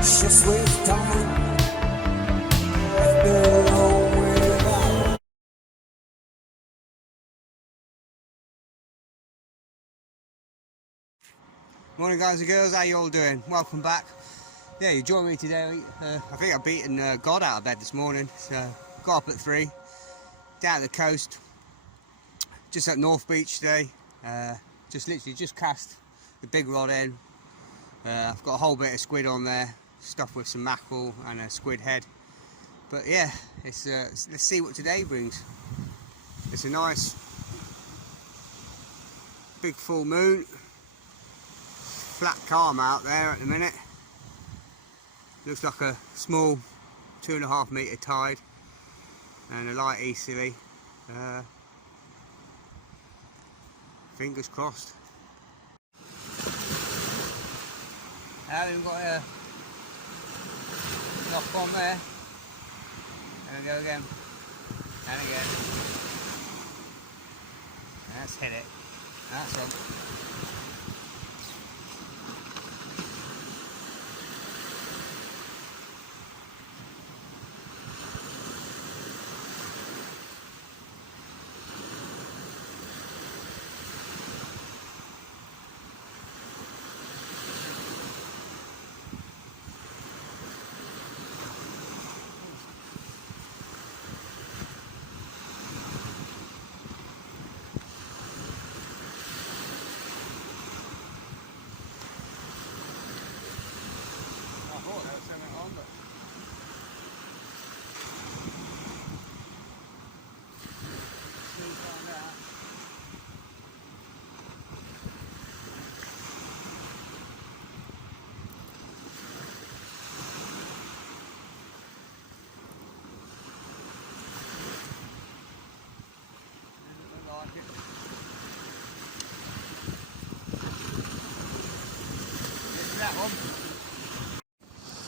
just waste time. Left me alone without. Morning guys and girls, how you all doing? Welcome back. Yeah, you join me today. I think I've beaten God out of bed this morning. So got up at 3, down the coast, just at North Beach today. Just cast the big rod in. I've got a whole bit of squid on there, stuffed with some mackerel and a squid head. But yeah, let's see what today brings. It's a nice big full moon, flat calm out there at the minute. Looks like a small 2.5 metre tide and a light easterly. Fingers crossed. We've got a knock on there. And we go again. And again. Let's hit it. That's one.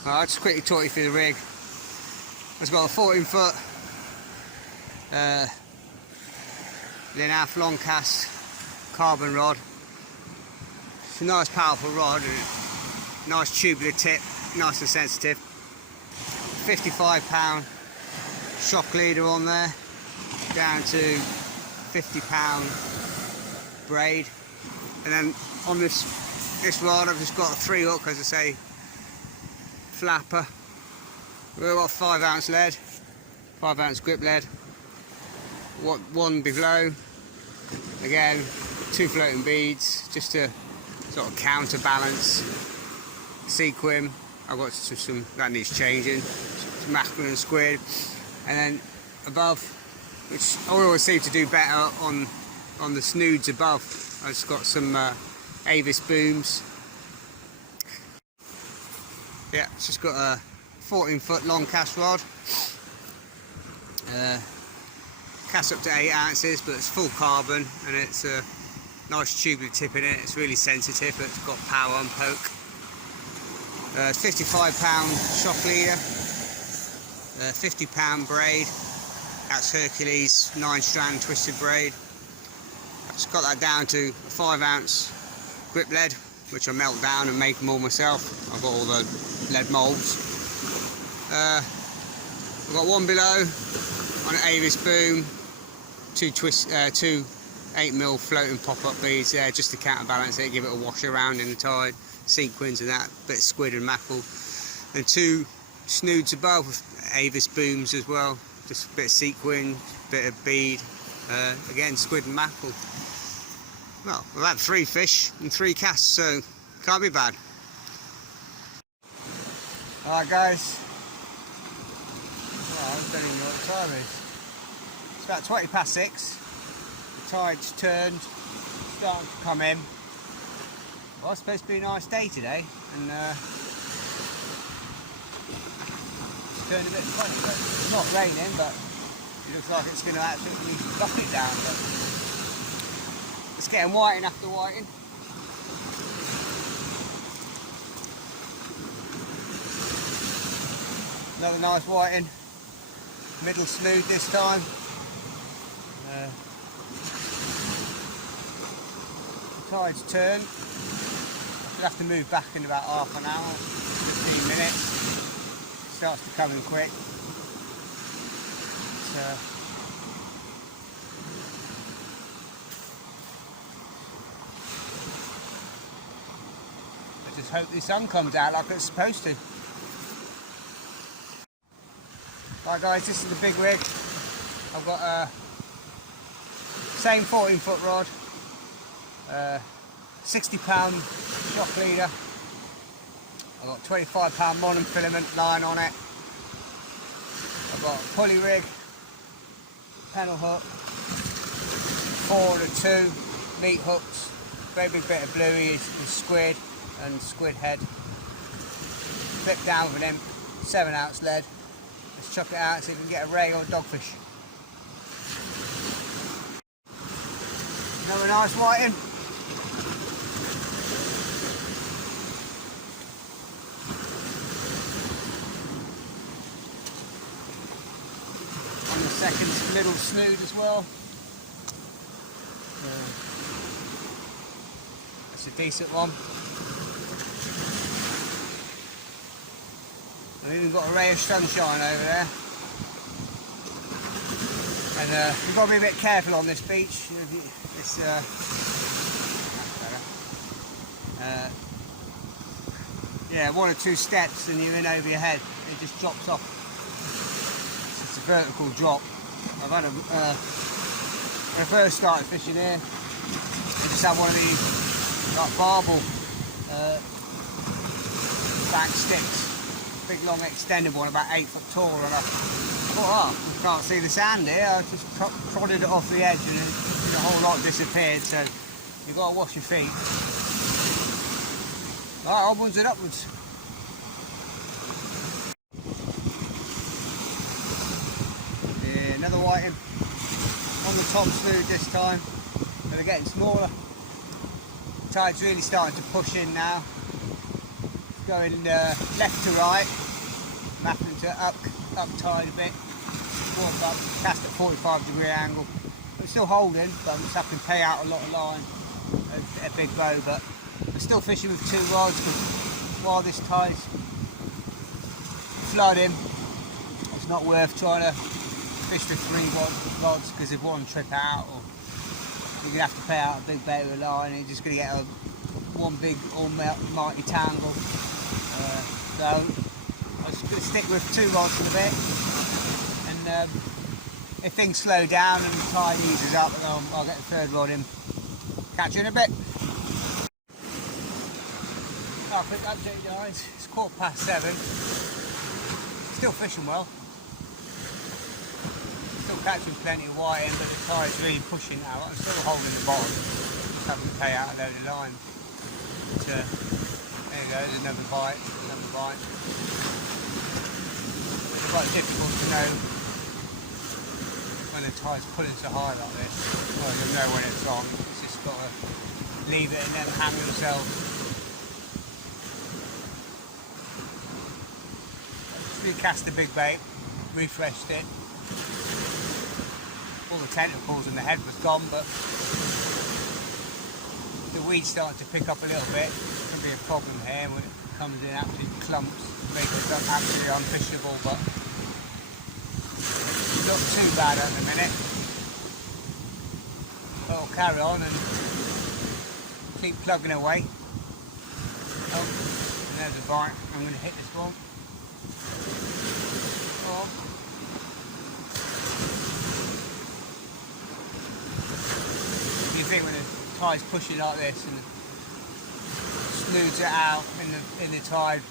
I'll just quickly talk you through the rig. It's got a 14-foot half long cast carbon rod. It's a nice powerful rod, and nice tubular tip, nice and sensitive. 55-pound shock leader on there, down to 50-pound braid, and then on this rod I've just got a 3-hook, as I say, flapper. We've got 5-ounce lead, 5-ounce grip lead, one below, again 2 floating beads just to sort of counterbalance sequin. I've got some that needs changing, some mackerel and squid, and then above, which I always seem to do better on the snoods above, I've just got some Avis booms. Yeah, it's just got a 14-foot long cast rod. Cast up to 8 ounces, but it's full carbon and it's a nice tubular tip in it. It's really sensitive, but it's got power and poke. 55-pound shock leader, 50-pound braid. That's Hercules 9-strand twisted braid. I've just got that down to a 5-ounce grip lead, which I melt down and make them all myself. I've got all the lead moulds. I've got one below on an Avis boom, 2 8mm floating pop-up beads there just to counterbalance it, give it a wash around in the tide, sequins and that, bit of squid and mackerel, and 2 snoods above with Avis booms as well, just a bit of sequin, bit of bead, again squid and mackerel. Well, we've had 3 fish and 3 casts, so can't be bad. Alright guys, well, I don't even know what the time is. It's about 20 past 6. The tide's turned, starting to come in. Well, it's supposed to be a nice day today, and it's turned a bit funny, but it's not raining, but it looks like it's going to absolutely lock it down. But it's getting whiting after whiting. Another nice whiting, middle snood this time. The tide's turned. I should have to move back in about half an hour, 15 minutes. starts to come in quick. So I just hope the sun comes out like it's supposed to. Right guys, this is the big rig. I've got a same 14-foot rod, 60-pound shock leader. I've got 25-pound monofilament line on it. I've got a pulley rig, panel hook, 4 and 2 meat hooks, very big bit of bluey is squid and squid head. Flip down with an imp, 7-ounce lead. Let's chuck it out and see if we can get a ray or a dogfish. Another nice whiting. On the second little snood as well. That's a decent one. I've even got a ray of sunshine over there. And we've got to be a bit careful on this beach. It's yeah, 1 or 2 steps and you're in over your head. It just drops off. It's a vertical drop. I've had when I first started fishing here, I just had one of these like barbel back sticks, big long extended one, about 8 foot tall, and I thought, oh, I can't see the sand here. I just prodded it off the edge and the whole lot disappeared. So you've got to wash your feet. Right, onwards and upwards. Yeah, another whiting on the top snood this time. But they're getting smaller. The tide's really starting to push in now. It's going left to right. I'm having to up tide a bit. Warm up, cast at 45-degree angle. I'm still holding, but I'm just having to pay out a lot of line. A big bow, but I'm still fishing with 2 rods because while this tide's flooding, it's not worth trying to fish with 3 rods because if one trip out, or you're going to have to pay out a big bait of line and you're just going to get one big almighty tangle. So I'm just going to stick with 2 rods for a bit, and if things slow down and the tide eases up, I'll get the 3rd rod in. Catch you in a bit. Oh, quick update guys, it's 7:15. Still fishing well. Still catching plenty of whiting, but the tide's really pushing now. I'm still holding the bottom. Just having to pay out a load of line. But, there you go, there's another bite, another bite. It's quite difficult to know when the tide's pulling so high like this. Well, you'll know when it's on. It's just got to leave it and then hang themselves. Recast the big bait, refreshed it. All the tentacles and the head was gone, but the weed's starting to pick up a little bit. It can be a problem here when it comes in absolute clumps, makes it absolutely unfishable, but it's not too bad at the minute. But I'll carry on and keep plugging away. Oh, and there's a bite. I'm going to hit this one. Oh. You think when the tide's pushing like this and snoods it out in the tide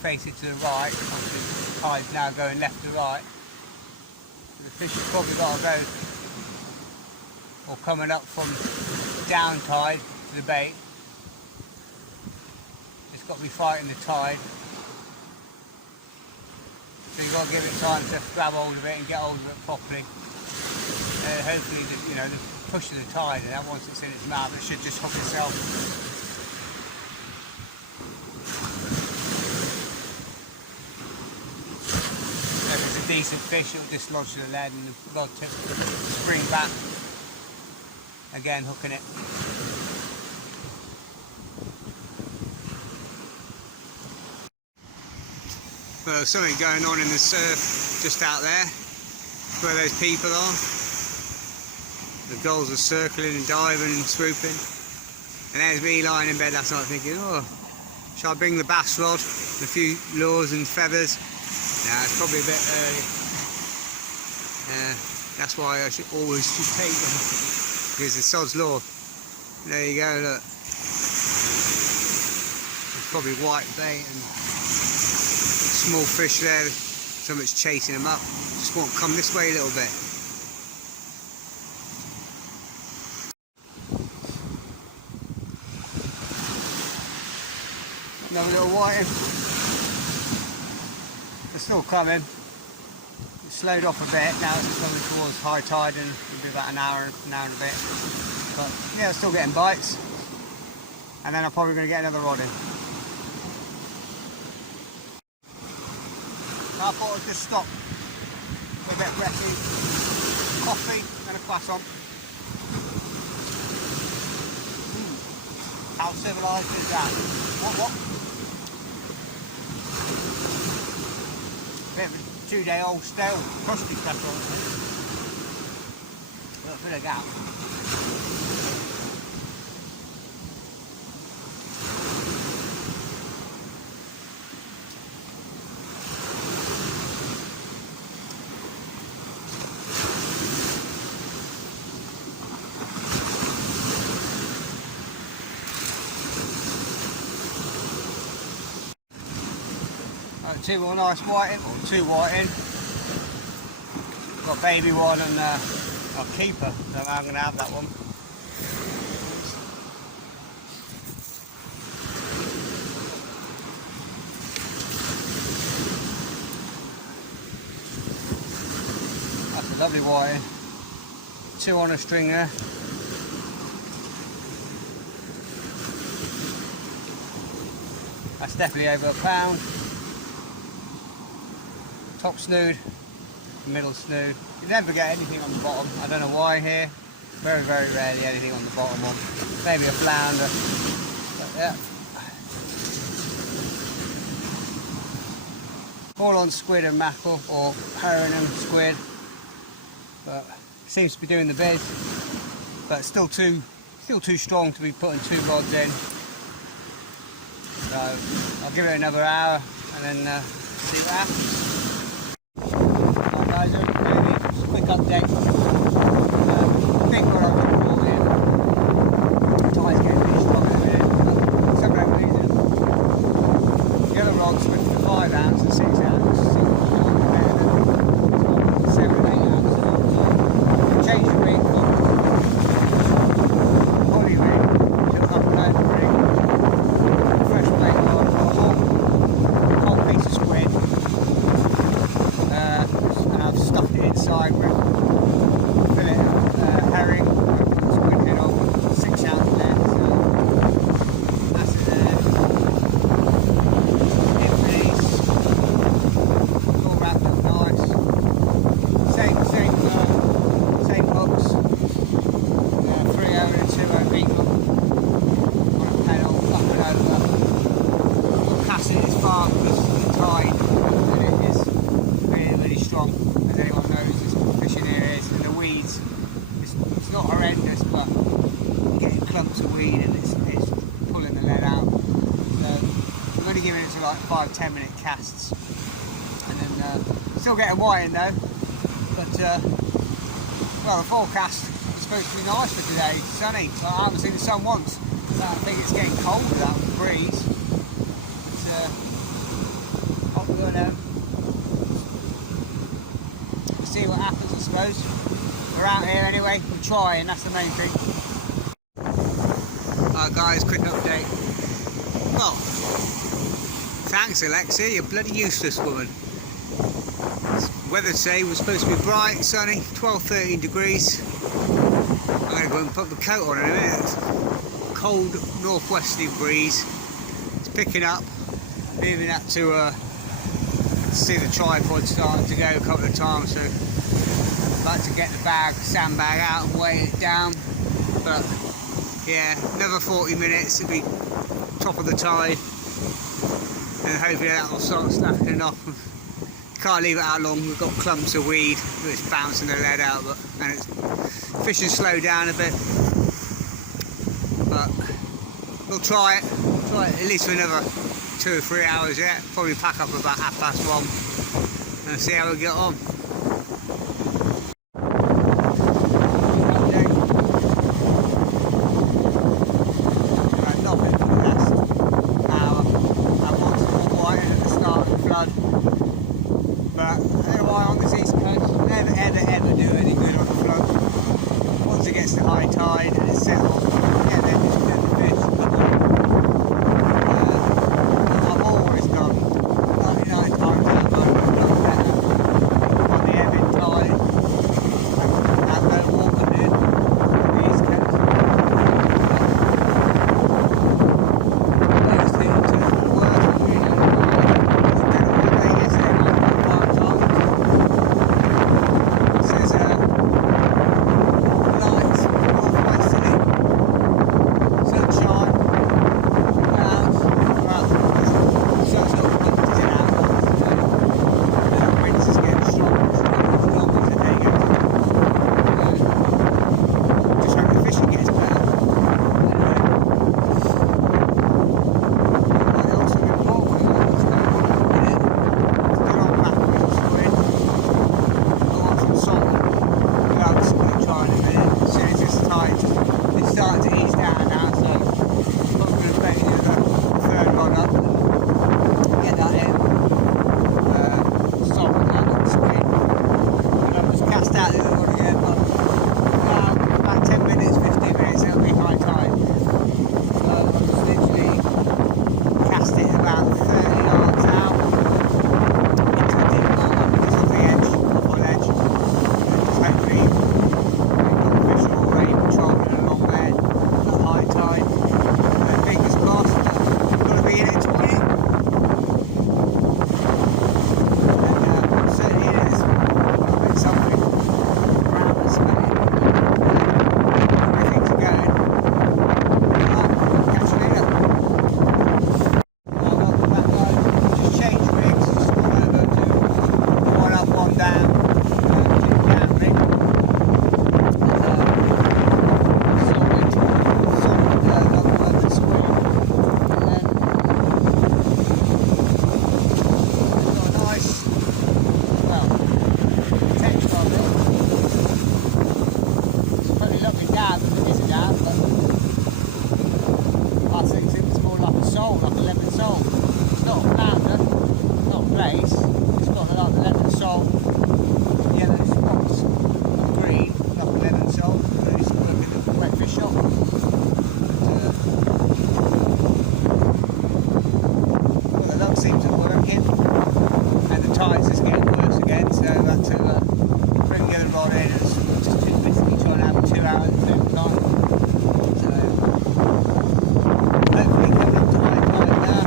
facing to the right, obviously the tide's now going left to right, the fish has probably got to go, or coming up from down tide to the bait. It's got to be fighting the tide. So you've got to give it time to grab hold of it and get hold of it properly. Hopefully, the push of the tide, and that once it's in its mouth, it should just hook itself. If it's a decent fish, it'll dislodge the lead and the rod tip spring back. Again, hooking it. But there's something going on in the surf just out there, where those people are. The gulls are circling and diving and swooping. And there's me lying in bed last night thinking, oh, shall I bring the bass rod, a few lures and feathers? No, it's probably a bit early. That's why I should always take them, because it's sod's law. There you go, look. There's probably white bait and small fish there. Something's chasing them up. Just won't come this way a little bit. Another little whiting. They're still coming. It slowed off a bit, now it's coming towards high tide and it'll be about an hour and a bit. But yeah, still getting bites. And then I'm probably going to get another rod in. Now I thought I'd just stop with a bit of brekkie, coffee and a croissant. How civilised is that? What? Bit of a 2-day-old stale crusty pepper on it. Look, fill a gap. Two more nice whiting, or 2 whiting. Got baby one and a keeper, so I'm going to have that one. That's a lovely whiting. 2 on a string there. That's definitely over a pound. Top snood, middle snood. You never get anything on the bottom. I don't know why here. Very, very rarely anything on the bottom one. Maybe a flounder. But yeah. All on squid and mackerel, or herring and squid. But seems to be doing the biz. But still too strong to be putting 2 rods in. So I'll give it another hour and then see what happens. Guys, just a quick update. I think what I've been brought in, the tide's getting really strong in a minute, for some reason. The other rods with the 5 ounce and 6 ounce seem to be better than 7 and 8 ounce. So change the rig from poly rig to a couple of rig, fresh weight on a whole piece of squid. I've stuffed it inside with fillet herring, squid head on, 6 ounce there, so that's it there. In piece, all wrapped up nice. Same hooks, 3/0 and a 2/0 beak hook on a pedal, up and over. Casting is far because the tide, and it is really, really strong. As anyone knows, this fishing here is, and the weeds, it's not horrendous, but you're getting clumps of weed and it's pulling the lead out. So I'm only giving it to like 5-10 minute casts, and then still getting whiting though. But well, the forecast is supposed to be nice for today, sunny. So I haven't seen the sun once. So I think it's getting cold without the breeze. But what we're gonna see what happens, I suppose. We're out here anyway, we're trying, that's the main thing. Alright guys, quick update. Well, thanks Alexia, you're bloody useless woman. Weather today was supposed to be bright, sunny, 12-13 degrees. I'm going to go and put the coat on in a minute. Cold northwesterly breeze. It's picking up, moving up to see the tripod starting to go a couple of times, so I'd like to get the sandbag out and weigh it down. But yeah, another 40 minutes, it'll be top of the tide. and hopefully that will start snapping off. Can't leave it out long. We've got clumps of weed that's bouncing the lead out, and it's fishing slow down a bit. But we'll try it. At least for another 2 or 3 hours yet. Probably pack up about 1:30 and see how we get on. But anyway, on this east coast, never ever do any good on the flood. Once it gets to high tide and it's settled, yeah, then just do the fish. I've always done 99 times out of 100 done better on the ebb tide and at low water near the east coast. Those things are worse than really. Like a lemon salt. It's not a flounder, not a place. It's got like a lemon salt, yellow spots, green, like a lemon salt. And it's working at the breakfast shop. Well, the lug seems to be working, and the tides is getting worse again. So I had to bring the other rod in and just basically try and have a 2 hours food time. So hopefully coming up to high tide now.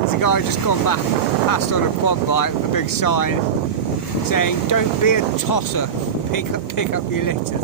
There's a guy just gone back past on a quad bike with a big sign saying, "Don't be a tosser, pick up your litter."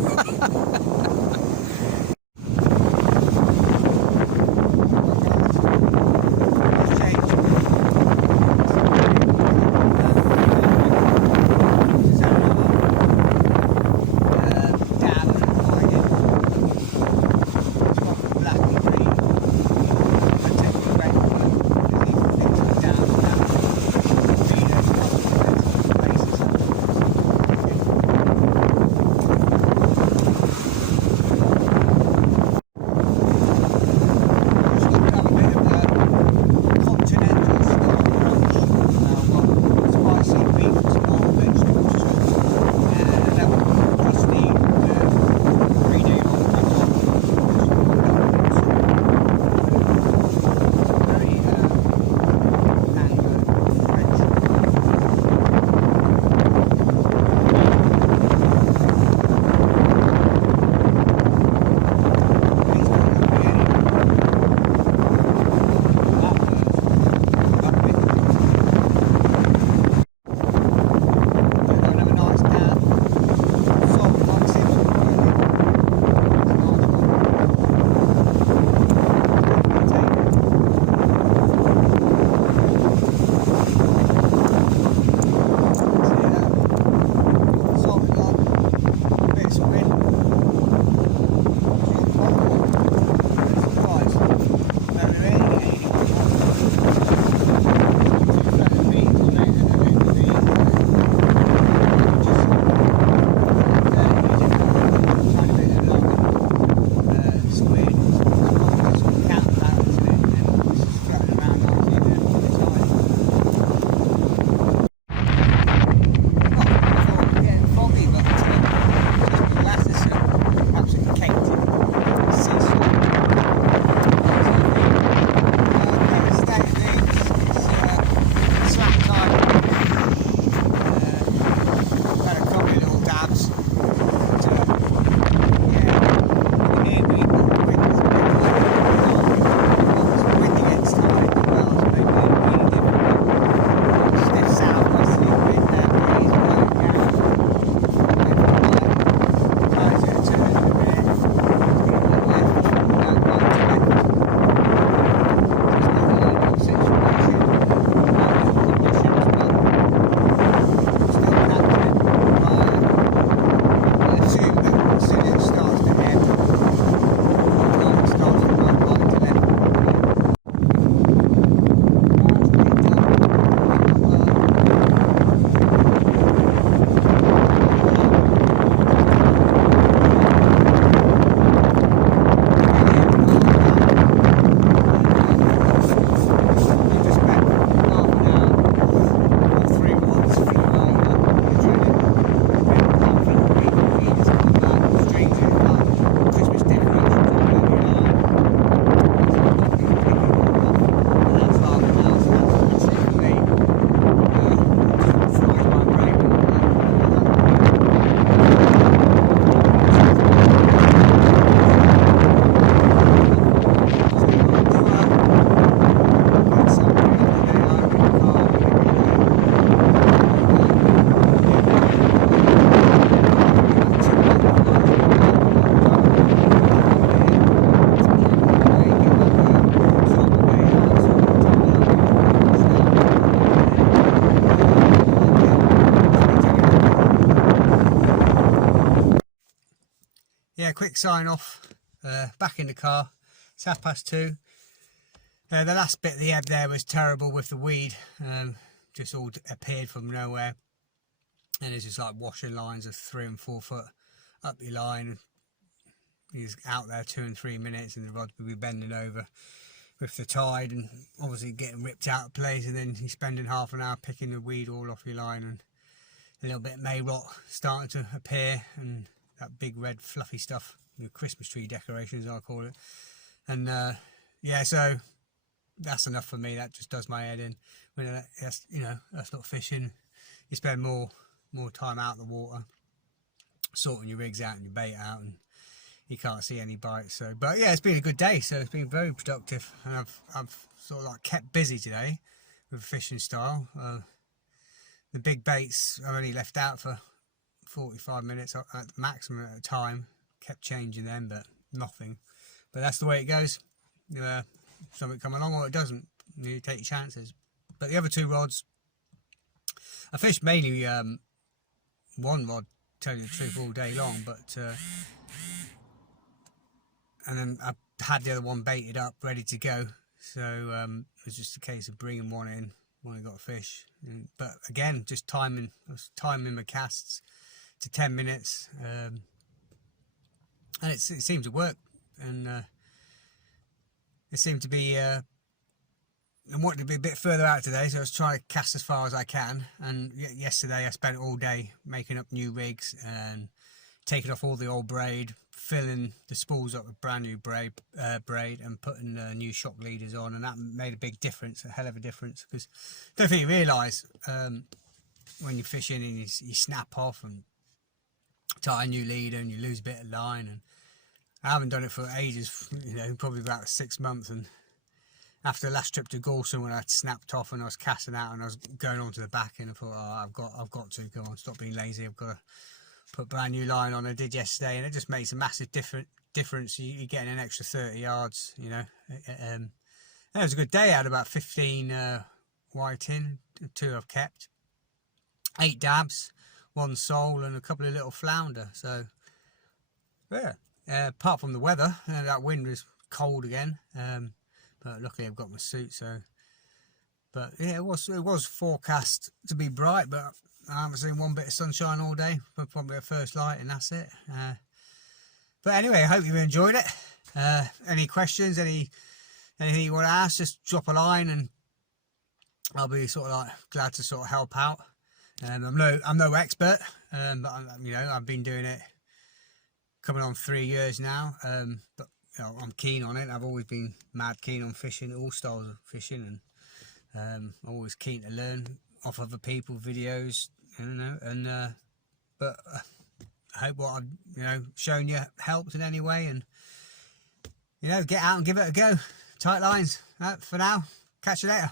yeah, quick sign off. Back in the car. It's 2:30. The last bit of the ebb there was terrible with the weed. Just all appeared from nowhere. And it's just like washing lines of 3 and 4 foot up your line. He's out there 2 and 3 minutes and the rods will be bending over with the tide and obviously getting ripped out of place, and then you're spending half an hour picking the weed all off your line, and a little bit of may rot starting to appear, and that big red fluffy stuff, the Christmas tree decorations I call it. And yeah, so that's enough for me. That just does my head in. When that's, you know, that's not fishing. You spend more time out the water sorting your rigs out and your bait out, and you can't see any bites. So, but yeah, it's been a good day, so it's been very productive, and I've sort of like kept busy today with fishing style. The big baits I've only left out for 45 minutes at the maximum at a time. Kept changing them, but nothing. But that's the way it goes. Something come along or it doesn't. You take your chances. But the other 2 rods, I fished mainly one rod, tell you the truth, all day long, but and then I had the other one baited up, ready to go. So it was just a case of bringing one in when I got a fish. But again, just timing my casts to 10 minutes, and it seemed to work. And it seemed to be. I wanted to be a bit further out today, so I was trying to cast as far as I can. And yesterday I spent all day making up new rigs and taking off all the old braid, filling the spools up with brand new braid and putting new shock leaders on, and that made a big difference, a hell of a difference, because I don't think you realise when you're fishing and you snap off and tie a new leader and you lose a bit of line. And I haven't done it for ages, you know, probably about 6 months. And after the last trip to Gorson, when I snapped off and I was casting out and I was going on to the back end, I thought, oh, I've got to come on, stop being lazy. I've got to put brand new line on. I did yesterday, and it just makes a massive difference. You're getting an extra 30 yards, you know. And it was a good day. I had about 15 white in, 2 I've kept, 8 dabs, 1 sole, and a couple of little flounder. So yeah, apart from the weather, that wind was cold again. But luckily I've got my suit, so. But yeah, it was forecast to be bright, but I haven't seen one bit of sunshine all day. Probably a first light, and that's it. But anyway, I hope you enjoyed it. Any questions, anything you want to ask, just drop a line, and I'll be sort of like glad to sort of help out. I'm no expert, but I've been doing it coming on 3 years now. But you know, I'm keen on it. I've always been mad keen on fishing, all styles of fishing, and I'm always keen to learn off other people, videos, you know. And but I hope what I've shown you helped in any way, and get out and give it a go. Tight lines. For now, catch you later.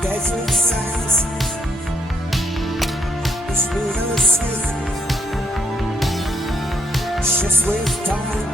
Desert sands, this winter sleep, just with time.